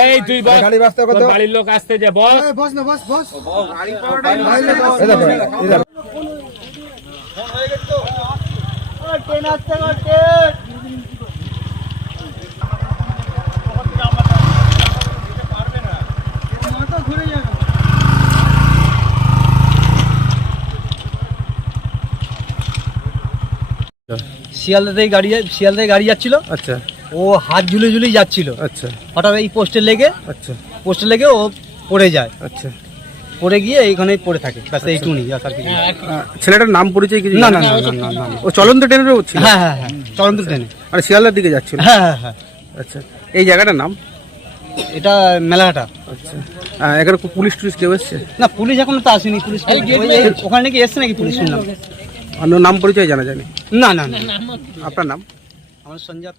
এই তুই বস। গাড়ি বাস্তা কত বাড়ির লোক আসতে যে বস। বস না বস বস। গাড়ি যা- শিয়ালদা থেকে গাড়ি যাচ্ছিল। আচ্ছা। ও হাত ঝুলে ঝুলে যাচ্ছিল। আচ্ছা। হঠাৎ এই পোস্টে লেগে আচ্ছা। পোস্টে লেগে ও পড়ে যায়। আচ্ছা। পড়ে গিয়ে এইখানে পড়ে থাকে। ব্যাস এইটুকুনি আর তার কিছু না। ছেলেটার নাম পরিচয় কিছু না না না না না না ও চলন্ত ট্রেনের ছিল? হ্যাঁ হ্যাঁ হ্যাঁ চলন্ত ট্রেনে। মানে শিয়ালদার দিকে যাচ্ছিল? হ্যাঁ হ্যাঁ হ্যাঁ। আচ্ছা। এই জায়গাটার নাম? এটা মেলাঘাটা। আচ্ছা। আহ, এখানে কো- পুলিশ টুলিশ কেউ এসছে? না পুলিশ এখন তো আসেনি। পুলিশ ওই ওখানে নাকি এসছে নাকি পুলিশ? শুনলাম। অন্য নাম পরিচয় জানা যায়নি? না না না। আপনার নাম? আমার সঞ্জয়